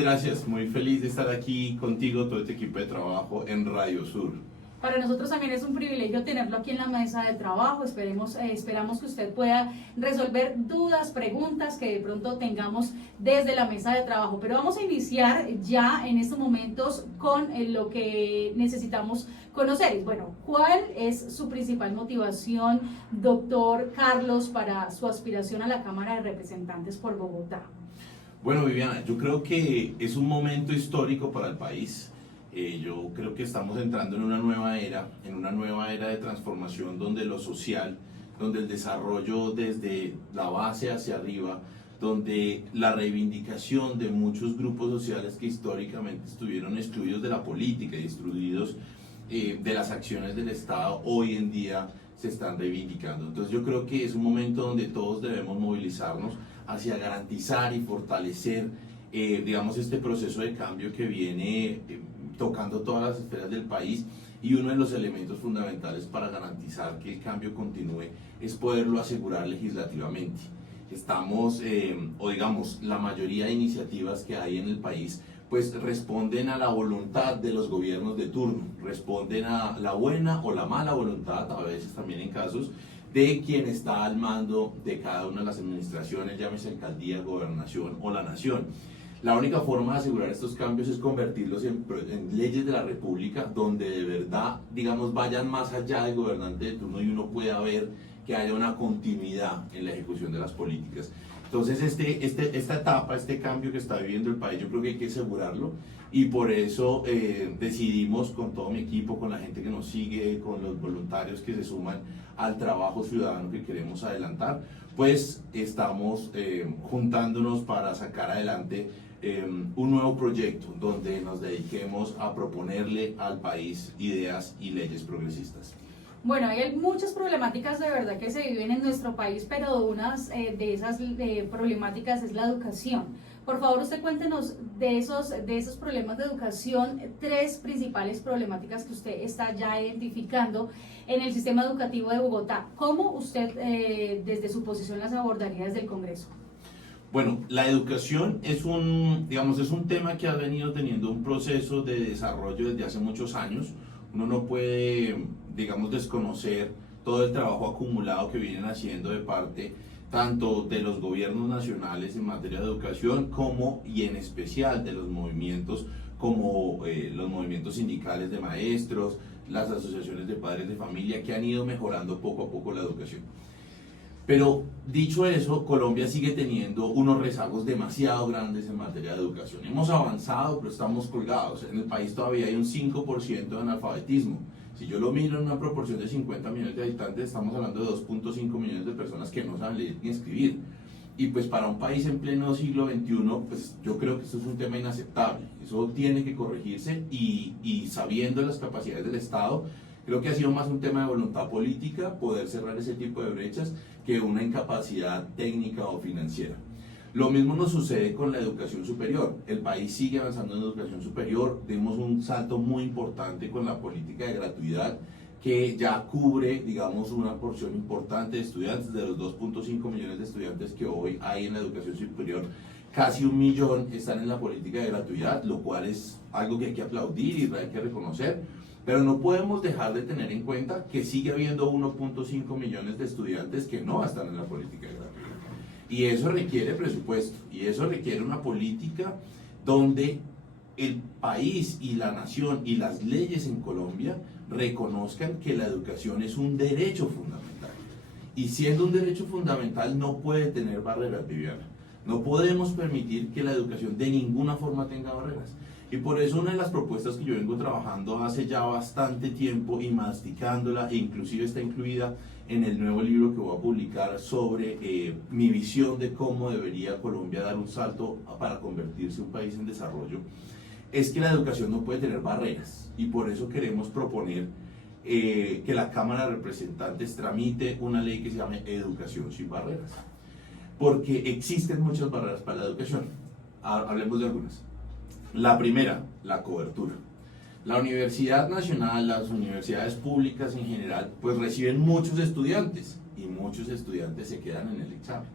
Gracias, muy feliz de estar aquí contigo, todo este equipo de trabajo en Radio Sur. Para nosotros también es un privilegio tenerlo aquí en la mesa de trabajo. Esperamos que usted pueda resolver dudas, preguntas que de pronto tengamos desde la mesa de trabajo. Pero vamos a iniciar ya en estos momentos con lo que necesitamos conocer. Bueno, ¿cuál es su principal motivación, doctor Carlos, para su aspiración a la Cámara de Representantes por Bogotá? Bueno, Viviana, yo creo que es un momento histórico para el país. Yo creo que estamos entrando en una nueva era de transformación donde lo social, donde el desarrollo desde la base hacia arriba, donde la reivindicación de muchos grupos sociales que históricamente estuvieron excluidos de la política y excluidos de las acciones del Estado, hoy en día se están reivindicando. Entonces yo creo que es un momento donde todos debemos movilizarnos hacia garantizar y fortalecer, digamos, este proceso de cambio que viene tocando todas las esferas del país, y uno de los elementos fundamentales para garantizar que el cambio continúe es poderlo asegurar legislativamente. Estamos, o digamos, la mayoría de iniciativas que hay en el país pues responden a la voluntad de los gobiernos de turno, responden a la buena o la mala voluntad, a veces también en casos, de quien está al mando de cada una de las administraciones, llámese alcaldía, gobernación o la nación. La única forma de asegurar estos cambios es convertirlos en leyes de la República, donde de verdad, digamos, vayan más allá del gobernante de turno y uno pueda ver que haya una continuidad en la ejecución de las políticas. Entonces, esta etapa, este cambio que está viviendo el país, yo creo que hay que asegurarlo, y por eso decidimos con todo mi equipo, con la gente que nos sigue, con los voluntarios que se suman al trabajo ciudadano que queremos adelantar, pues estamos juntándonos para sacar adelante un nuevo proyecto donde nos dediquemos a proponerle al país ideas y leyes progresistas. Bueno, hay muchas problemáticas de verdad que se viven en nuestro país, pero una de esas problemáticas es la educación. Por favor, usted cuéntenos de esos problemas de educación, tres principales problemáticas que usted está ya identificando en el sistema educativo de Bogotá. ¿Cómo usted, desde su posición, las abordaría desde el Congreso? Bueno, la educación es un tema que ha venido teniendo un proceso de desarrollo desde hace muchos años. Uno no puede, digamos, desconocer todo el trabajo acumulado que vienen haciendo de parte tanto de los gobiernos nacionales en materia de educación como y en especial de los movimientos como los movimientos sindicales de maestros, las asociaciones de padres de familia, que han ido mejorando poco a poco la educación. Pero dicho eso, Colombia sigue teniendo unos rezagos demasiado grandes en materia de educación. Hemos avanzado, pero estamos colgados. En el país todavía hay un 5% de analfabetismo. Si yo lo miro en una proporción de 50 millones de habitantes, estamos hablando de 2.5 millones de personas que no saben leer ni escribir. Y pues para un país en pleno siglo XXI, pues yo creo que esto es un tema inaceptable. Eso tiene que corregirse, y sabiendo las capacidades del Estado, creo que ha sido más un tema de voluntad política poder cerrar ese tipo de brechas que una incapacidad técnica o financiera. Lo mismo nos sucede con la educación superior. El país sigue avanzando en educación superior. Dimos un salto muy importante con la política de gratuidad, que ya cubre, digamos, una porción importante de estudiantes. De los 2.5 millones de estudiantes que hoy hay en la educación superior, casi 1 millón están en la política de gratuidad, lo cual es algo que hay que aplaudir y hay que reconocer. Pero no podemos dejar de tener en cuenta que sigue habiendo 1.5 millones de estudiantes que no están en la política de gratuidad. Y eso requiere presupuesto, y eso requiere una política donde el país y la nación y las leyes en Colombia reconozcan que la educación es un derecho fundamental. Y siendo un derecho fundamental no puede tener barreras, Viviana. No podemos permitir que la educación de ninguna forma tenga barreras. Y por eso una de las propuestas que yo vengo trabajando hace ya bastante tiempo y masticándola, e inclusive está incluida en el nuevo libro que voy a publicar sobre mi visión de cómo debería Colombia dar un salto para convertirse en un país en desarrollo, es que la educación no puede tener barreras. Y por eso queremos proponer que la Cámara de Representantes tramite una ley que se llame Educación sin Barreras. Porque existen muchas barreras para la educación. Hablemos de algunas. La primera, la cobertura. La Universidad Nacional, las universidades públicas en general, pues reciben muchos estudiantes, y muchos estudiantes se quedan en el examen.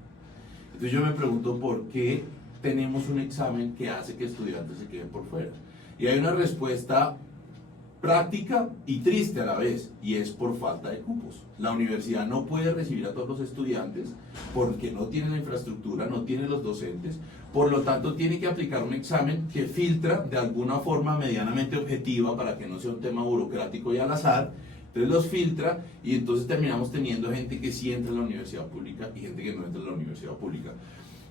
Entonces yo me pregunto por qué tenemos un examen que hace que estudiantes se queden por fuera. Y hay una respuesta práctica y triste a la vez, y es por falta de cupos. La universidad no puede recibir a todos los estudiantes porque no tiene la infraestructura, no tiene los docentes, por lo tanto tiene que aplicar un examen que filtra de alguna forma medianamente objetiva para que no sea un tema burocrático y al azar. Entonces los filtra y entonces terminamos teniendo gente que sí entra en la universidad pública y gente que no entra en la universidad pública.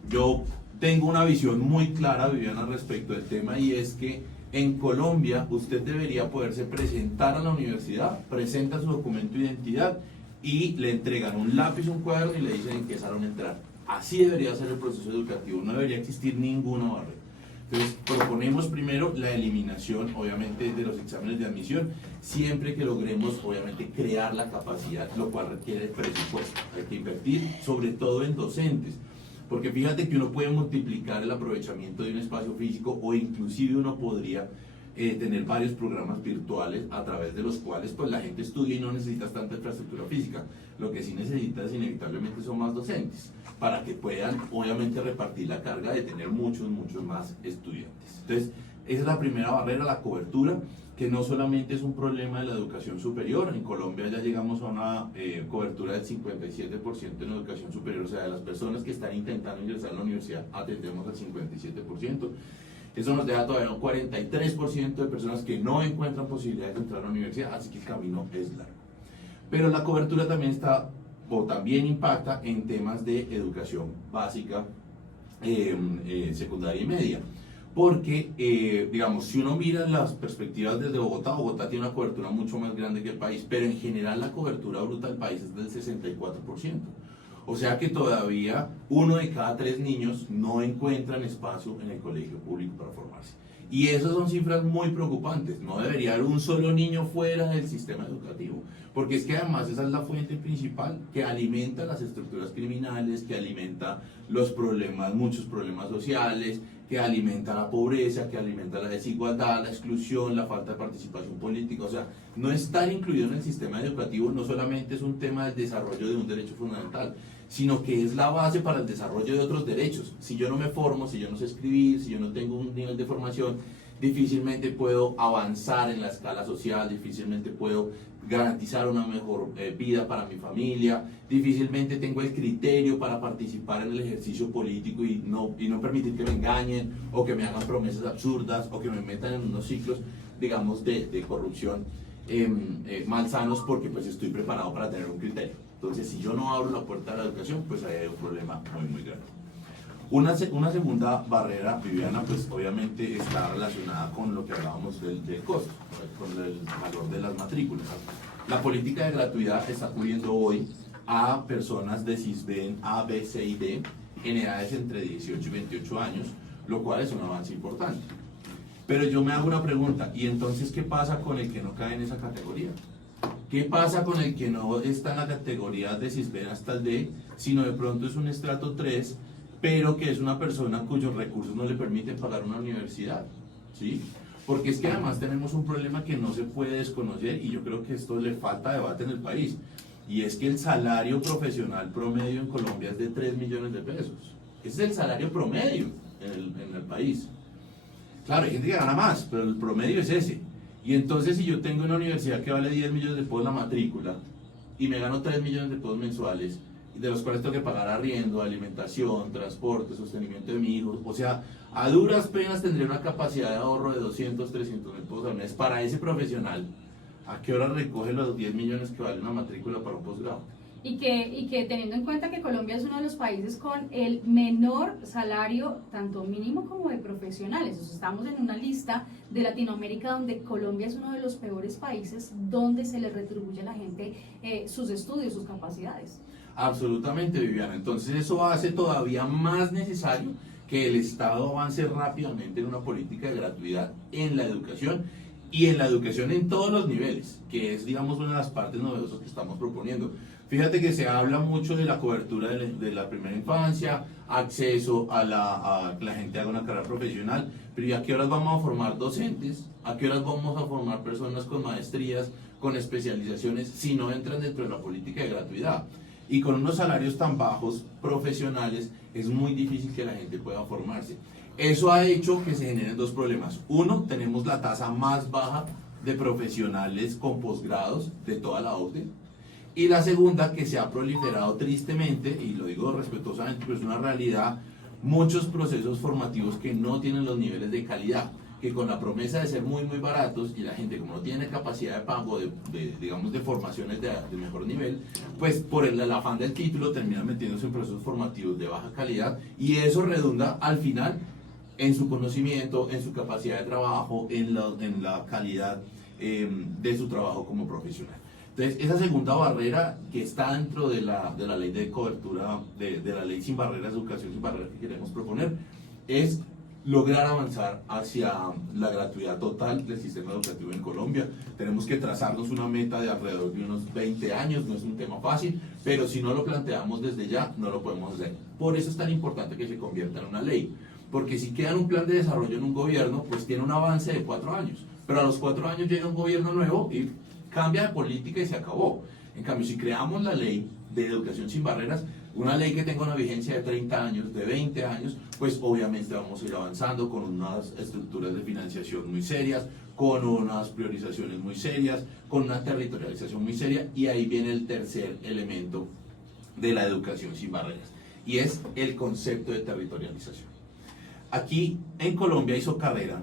Yo tengo una visión muy clara, Viviana, respecto del tema, y es que en Colombia usted debería poderse presentar a la universidad, presenta su documento de identidad y le entregan un lápiz, un cuaderno y le dicen en qué salón entrar. Así debería ser el proceso educativo, no debería existir ninguna barrera. Entonces proponemos primero la eliminación, obviamente, de los exámenes de admisión, siempre que logremos, obviamente, crear la capacidad, lo cual requiere presupuesto. Hay que invertir, sobre todo en docentes. Porque fíjate que uno puede multiplicar el aprovechamiento de un espacio físico, o inclusive uno podría tener varios programas virtuales a través de los cuales pues la gente estudia y no necesitas tanta infraestructura física. Lo que sí necesitas inevitablemente son más docentes para que puedan obviamente repartir la carga de tener muchos más estudiantes. Entonces esa es la primera barrera, la cobertura, que no solamente es un problema de la educación superior. En Colombia ya llegamos a una cobertura del 57% en educación superior, o sea, de las personas que están intentando ingresar a la universidad atendemos al 57%. Eso nos deja todavía un 43% de personas que no encuentran posibilidades de entrar a la universidad, así que el camino es largo. Pero la cobertura también está, o también impacta en temas de educación básica, secundaria y media. Porque, digamos, si uno mira las perspectivas desde Bogotá, Bogotá tiene una cobertura mucho más grande que el país, pero en general la cobertura bruta del país es del 64%. O sea que todavía 1 de cada 3 niños no encuentran espacio en el colegio público para formarse. Y esas son cifras muy preocupantes. No debería haber un solo niño fuera del sistema educativo, porque es que además esa es la fuente principal que alimenta las estructuras criminales, que alimenta los problemas, muchos problemas sociales, que alimenta la pobreza, que alimenta la desigualdad, la exclusión, la falta de participación política. O sea, no estar incluido en el sistema educativo no solamente es un tema del desarrollo de un derecho fundamental, sino que es la base para el desarrollo de otros derechos. Si yo no me formo, si yo no sé escribir, si yo no tengo un nivel de formación, difícilmente puedo avanzar en la escala social, difícilmente puedo garantizar una mejor vida para mi familia, difícilmente tengo el criterio para participar en el ejercicio político y no permitir que me engañen o que me hagan promesas absurdas o que me metan en unos ciclos, digamos, de corrupción malsanos, porque pues estoy preparado para tener un criterio. Entonces, si yo no abro la puerta de la educación, pues ahí hay un problema muy grande. Una segunda barrera, Viviana, pues obviamente está relacionada con lo que hablábamos del costo, con el valor de las matrículas. La política de gratuidad está cubriendo hoy a personas de CISBEN A, B, C y D en edades entre 18 y 28 años, lo cual es un avance importante. Pero yo me hago una pregunta, ¿y entonces qué pasa con el que no cae en esa categoría? ¿Qué pasa con el que no está en la categoría de CISBEN hasta el D, sino de pronto es un estrato 3, pero que es una persona cuyos recursos no le permiten pagar una universidad? ¿Sí? Porque es que además tenemos un problema que no se puede desconocer, y yo creo que esto le falta debate en el país, y es que el salario profesional promedio en Colombia es de 3 millones de pesos. Ese es el salario promedio en el país. Claro, hay gente que gana más, pero el promedio es ese. Y entonces, si yo tengo una universidad que vale 10 millones de pesos la matrícula y me gano 3 millones de pesos mensuales, de los cuales tengo que pagar arriendo, alimentación, transporte, sostenimiento de mi hijo, o sea, a duras penas tendría una capacidad de ahorro de 200, 300 mil pesos al mes para ese profesional. ¿A qué hora recoge los 10 millones que vale una matrícula para un posgrado? Y que teniendo en cuenta que Colombia es uno de los países con el menor salario, tanto mínimo como de profesionales. O sea, estamos en una lista de Latinoamérica donde Colombia es uno de los peores países donde se le retribuye a la gente sus estudios, sus capacidades. Absolutamente, Viviana. Entonces eso hace todavía más necesario que el Estado avance rápidamente en una política de gratuidad en la educación, y en la educación en todos los niveles, que es, digamos, una de las partes novedosas que estamos proponiendo. Fíjate que se habla mucho de la cobertura de la primera infancia, acceso a que la gente haga una carrera profesional, pero ¿y a qué horas vamos a formar docentes? ¿A qué horas vamos a formar personas con maestrías, con especializaciones, si no entran dentro de la política de gratuidad? Y con unos salarios tan bajos profesionales es muy difícil que la gente pueda formarse. Eso ha hecho que se generen dos problemas. Uno, tenemos la tasa más baja de profesionales con posgrados de toda la OCDE. Y la segunda, que se ha proliferado tristemente, y lo digo respetuosamente, pero es una realidad, muchos procesos formativos que no tienen los niveles de calidad, que con la promesa de ser muy baratos, y la gente como no tiene capacidad de pago digamos de formaciones de mejor nivel, pues por el afán del título terminan metiéndose en procesos formativos de baja calidad, y eso redunda al final en su conocimiento, en su capacidad de trabajo, en la calidad de su trabajo como profesional. Entonces, esa segunda barrera que está dentro de la ley de cobertura, de la ley sin barreras, educación sin barreras que queremos proponer, es lograr avanzar hacia la gratuidad total del sistema educativo en Colombia. Tenemos que trazarnos una meta de alrededor de unos 20 años, no es un tema fácil, pero si no lo planteamos desde ya, no lo podemos hacer. Por eso es tan importante que se convierta en una ley, porque si queda en un plan de desarrollo en un gobierno, pues tiene un avance de 4 años, pero a los 4 años llega un gobierno nuevo y cambia de política y se acabó. En cambio, si creamos la ley de educación sin barreras, una ley que tenga una vigencia de 30 años, de 20 años, pues obviamente vamos a ir avanzando con unas estructuras de financiación muy serias, con unas priorizaciones muy serias, con una territorialización muy seria, y ahí viene el tercer elemento de la educación sin barreras, y es el concepto de territorialización. Aquí en Colombia hizo carrera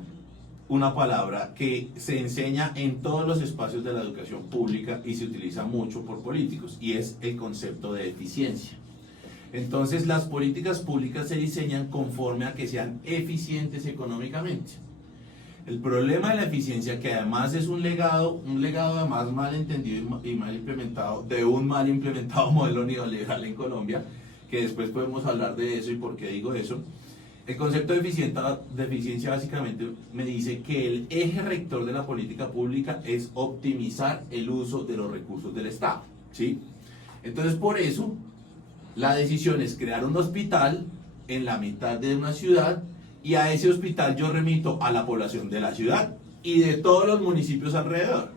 una palabra que se enseña en todos los espacios de la educación pública y se utiliza mucho por políticos, y es el concepto de eficiencia. Entonces, las políticas públicas se diseñan conforme a que sean eficientes económicamente. El problema de la eficiencia, que además es un legado además mal entendido y mal implementado, de un mal implementado modelo neoliberal en Colombia, que después podemos hablar de eso y por qué digo eso. El concepto de eficiencia básicamente me dice que el eje rector de la política pública es optimizar el uso de los recursos del Estado, ¿sí? Entonces, por eso, la decisión es crear un hospital en la mitad de una ciudad, y a ese hospital yo remito a la población de la ciudad y de todos los municipios alrededor.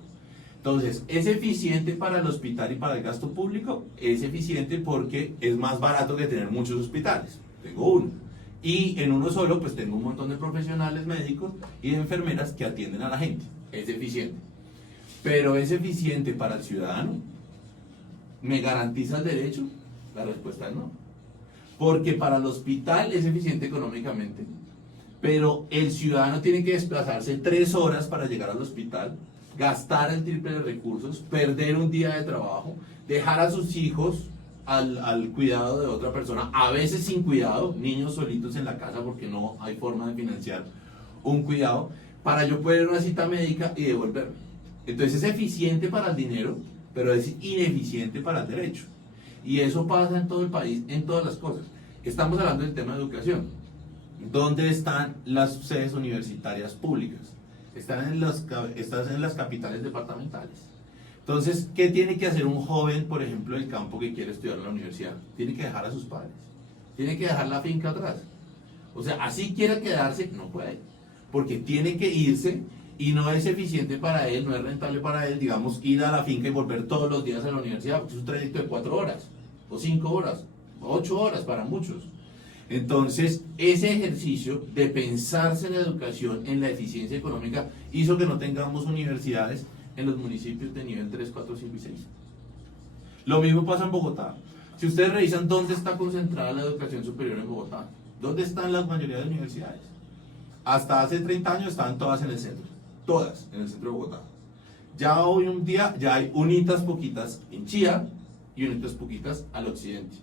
Entonces, ¿es eficiente para el hospital y para el gasto público? Es eficiente porque es más barato que tener muchos hospitales. Tengo uno. Y en uno solo, pues tengo un montón de profesionales médicos y de enfermeras que atienden a la gente. Es eficiente. Pero ¿es eficiente para el ciudadano? ¿Me garantiza el derecho? La respuesta es no. Porque para el hospital es eficiente económicamente, pero el ciudadano tiene que desplazarse 3 horas para llegar al hospital, gastar el triple de recursos, perder un día de trabajo, dejar a sus hijos al cuidado de otra persona, a veces sin cuidado, niños solitos en la casa porque no hay forma de financiar un cuidado, para yo poder ir a una cita médica y devolverme. Entonces es eficiente para el dinero, pero es ineficiente para el derecho. Y eso pasa en todo el país, en todas las cosas. Estamos hablando del tema de educación. ¿Dónde están las sedes universitarias públicas? Están en las capitales departamentales. Entonces, ¿qué tiene que hacer un joven, por ejemplo, del campo que quiere estudiar en la universidad? Tiene que dejar a sus padres. Tiene que dejar la finca atrás. O sea, así quiera quedarse, no puede. Porque tiene que irse y no es eficiente para él, no es rentable para él, digamos, ir a la finca y volver todos los días a la universidad, porque es un trayecto de 4 horas, o 5 horas, o 8 horas para muchos. Entonces, ese ejercicio de pensarse en la educación, en la eficiencia económica, hizo que no tengamos universidades en los municipios de nivel 3, 4, 5 y 6. Lo mismo pasa en Bogotá. Si ustedes revisan dónde está concentrada la educación superior en Bogotá, ¿dónde están las mayorías de universidades? Hasta hace 30 años estaban todas en el centro. Todas en el centro de Bogotá. Ya hoy un día ya hay unitas poquitas en Chía y unitas poquitas al occidente.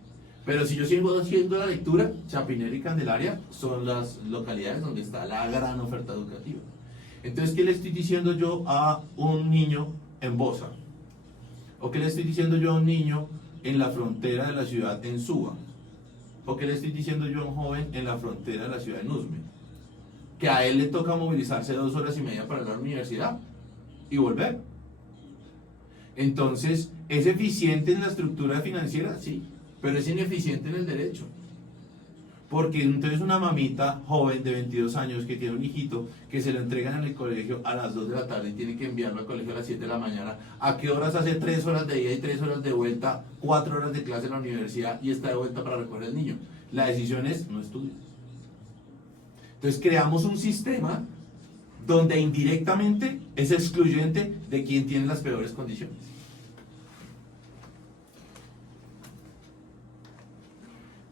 Pero si yo sigo haciendo la lectura, Chapinero y Candelaria son las localidades donde está la gran oferta educativa. Entonces, ¿qué le estoy diciendo yo a un niño en Bosa? ¿O qué le estoy diciendo yo a un niño en la frontera de la ciudad en Suba? ¿O qué le estoy diciendo yo a un joven en la frontera de la ciudad de Nusme? Que a él le toca movilizarse 2 horas y media para ir a la universidad y volver. Entonces, ¿es eficiente en la estructura financiera? Sí, pero es ineficiente en el derecho. Porque entonces una mamita joven de 22 años que tiene un hijito que se lo entregan en el colegio a las 2 de la tarde y tiene que enviarlo al colegio a las 7 de la mañana, ¿a qué horas hace 3 horas de ida y 3 horas de vuelta, 4 horas de clase en la universidad y está de vuelta para recoger al niño? La decisión es no estudies. Entonces creamos un sistema donde indirectamente es excluyente de quien tiene las peores condiciones.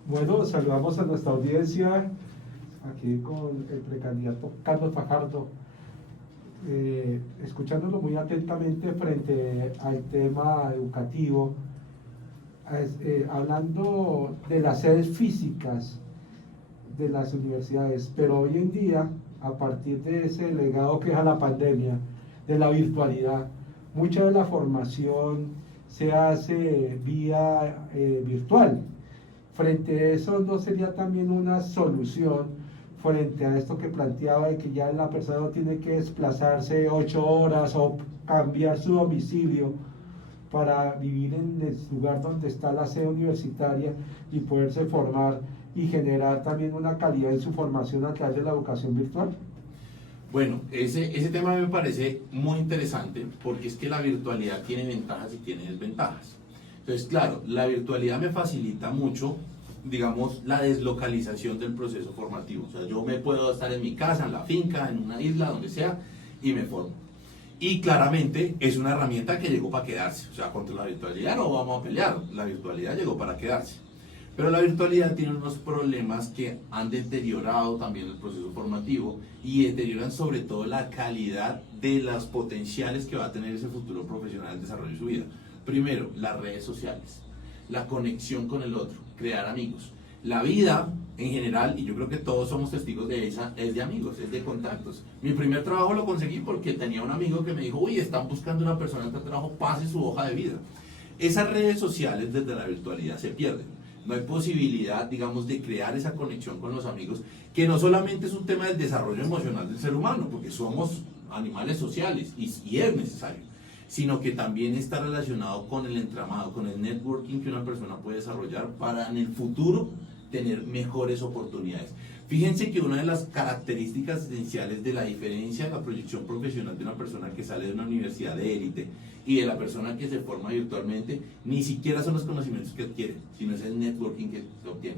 Bueno, saludamos a nuestra audiencia, aquí con el precandidato Carlos Fajardo, escuchándolo muy atentamente frente al tema educativo, hablando de las sedes físicas de las universidades, pero hoy en día, a partir de ese legado que deja la pandemia, de la virtualidad, mucha de la formación se hace vía virtual. Frente a eso, ¿no sería también una solución frente a esto que planteaba de que ya la persona no tiene que desplazarse 8 horas o cambiar su domicilio para vivir en el lugar donde está la sede universitaria y poderse formar y generar también una calidad en su formación a través de la educación virtual? Bueno, ese tema me parece muy interesante porque es que la virtualidad tiene ventajas y tiene desventajas. Entonces, claro, la virtualidad me facilita mucho, digamos, la deslocalización del proceso formativo. O sea, yo me puedo estar en mi casa, en la finca, en una isla, donde sea, y me formo. Y claramente es una herramienta que llegó para quedarse. O sea, contra la virtualidad no vamos a pelear, la virtualidad llegó para quedarse. Pero la virtualidad tiene unos problemas que han deteriorado también el proceso formativo y deterioran sobre todo la calidad de las potenciales que va a tener ese futuro profesional al desarrollo de su vida. Primero, las redes sociales, la conexión con el otro, crear amigos. La vida en general, y yo creo que todos somos testigos de esa, es de amigos, es de contactos. Mi primer trabajo lo conseguí porque tenía un amigo que me dijo, uy, están buscando una persona en este trabajo, pase su hoja de vida. Esas redes sociales desde la virtualidad se pierden. No hay posibilidad, digamos, de crear esa conexión con los amigos, que no solamente es un tema del desarrollo emocional del ser humano, porque somos animales sociales y es necesario, sino que también está relacionado con el entramado, con el networking que una persona puede desarrollar para en el futuro tener mejores oportunidades. Fíjense que una de las características esenciales de la diferencia de la proyección profesional de una persona que sale de una universidad de élite y de la persona que se forma virtualmente, ni siquiera son los conocimientos que adquiere, sino es el networking que se obtiene.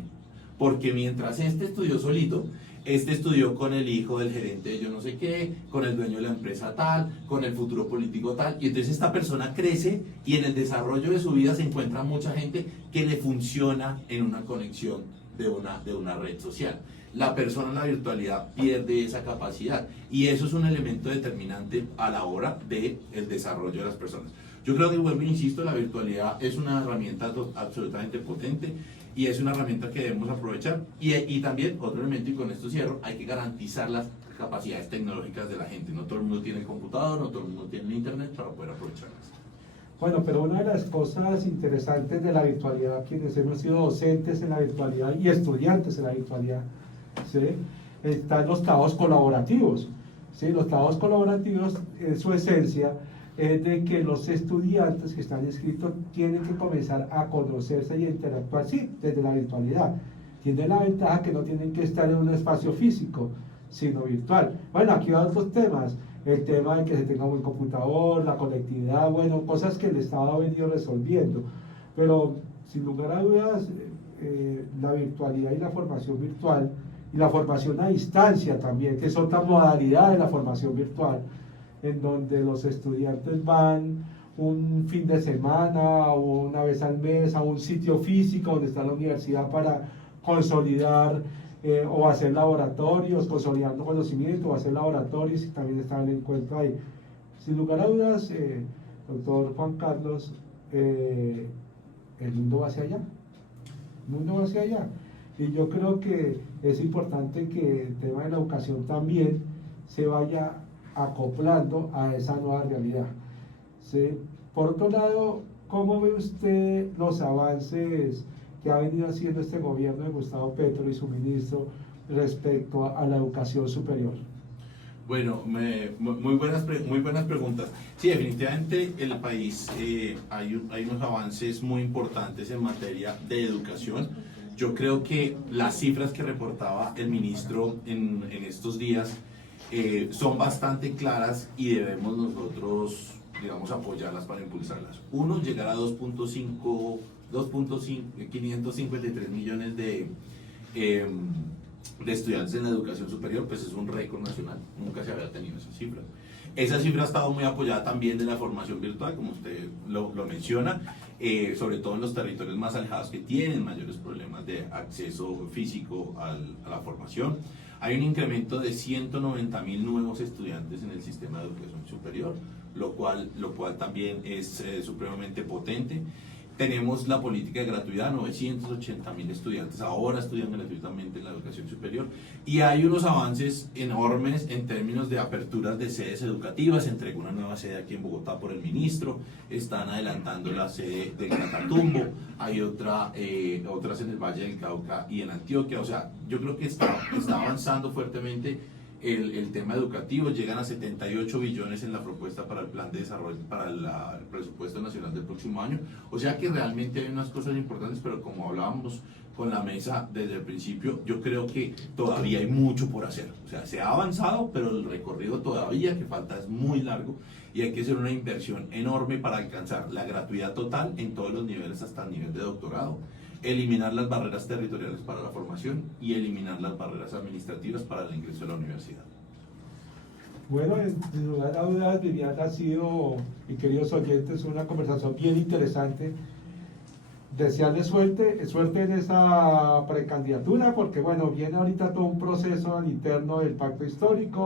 Porque mientras este estudió solito, este estudió con el hijo del gerente de yo no sé qué, con el dueño de la empresa tal, con el futuro político tal, y entonces esta persona crece y en el desarrollo de su vida se encuentra mucha gente que le funciona en una conexión de una red social. La persona en la virtualidad pierde esa capacidad y eso es un elemento determinante a la hora del desarrollo de las personas. Yo creo que, vuelvo e insisto, la virtualidad es una herramienta absolutamente potente y es una herramienta que debemos aprovechar y también, otro elemento, y con esto cierro, hay que garantizar las capacidades tecnológicas de la gente. No todo el mundo tiene el computador, no todo el mundo tiene el internet para poder aprovecharlas. Bueno, pero una de las cosas interesantes de la virtualidad, quienes hemos sido docentes en la virtualidad y estudiantes en la virtualidad, ¿sí?, están los trabajos colaborativos. ¿Sí? Los trabajos colaborativos, en su esencia, es de que los estudiantes que están inscritos tienen que comenzar a conocerse y a interactuar, sí, desde la virtualidad. Tienen la ventaja que no tienen que estar en un espacio físico, sino virtual. Bueno, aquí van otros temas. El tema de que se tenga un buen computador, la conectividad, bueno, cosas que el Estado ha venido resolviendo. Pero, sin lugar a dudas, la virtualidad y la formación virtual, y la formación a distancia también, que es otra modalidad de la formación virtual, en donde los estudiantes van un fin de semana o una vez al mes a un sitio físico donde está la universidad para consolidar o hacer laboratorios, consolidando conocimiento, o hacer laboratorios, y también está el encuentro ahí. Sin lugar a dudas, doctor Juan Carlos, el mundo va hacia allá. El mundo va hacia allá. Y yo creo que es importante que el tema de la educación también se vaya acoplando a esa nueva realidad. ¿Sí? Por otro lado, ¿cómo ve usted los avances que ha venido haciendo este gobierno de Gustavo Petro y su ministro respecto a la educación superior? Bueno, muy buenas preguntas. Sí, definitivamente el país hay unos avances muy importantes en materia de educación. Yo creo que las cifras que reportaba el ministro en estos días son bastante claras y debemos nosotros, digamos, apoyarlas para impulsarlas. Uno, llegar a 553 millones de de estudiantes en la educación superior, pues es un récord nacional, nunca se había tenido esa cifra. Esa cifra ha estado muy apoyada también de la formación virtual, como usted lo menciona, sobre todo en los territorios más alejados que tienen mayores problemas de acceso físico a la formación. Hay un incremento de 190.000 nuevos estudiantes en el sistema de educación superior, lo cual también es supremamente potente. Tenemos la política de gratuidad, 980.000 estudiantes ahora estudian gratuitamente en la educación superior, y hay unos avances enormes en términos de aperturas de sedes educativas. Se entregó una nueva sede aquí en Bogotá por el ministro, están adelantando la sede de Catatumbo, hay otras en el Valle del Cauca y en Antioquia. O sea, yo creo que está avanzando fuertemente el tema educativo. Llegan a 78 billones en la propuesta para el plan de desarrollo, para el presupuesto nacional del próximo año. O sea que realmente hay unas cosas importantes, pero como hablábamos con la mesa desde el principio, yo creo que todavía hay mucho por hacer. O sea, se ha avanzado, pero el recorrido todavía que falta es muy largo y hay que hacer una inversión enorme para alcanzar la gratuidad total en todos los niveles hasta el nivel de doctorado, eliminar las barreras territoriales para la formación y eliminar las barreras administrativas para el ingreso a la universidad. Bueno, sin lugar a dudas, Viviana, ha sido, y queridos oyentes, una conversación bien interesante. Desearle suerte en esa precandidatura, porque bueno, viene ahorita todo un proceso al interno del pacto histórico.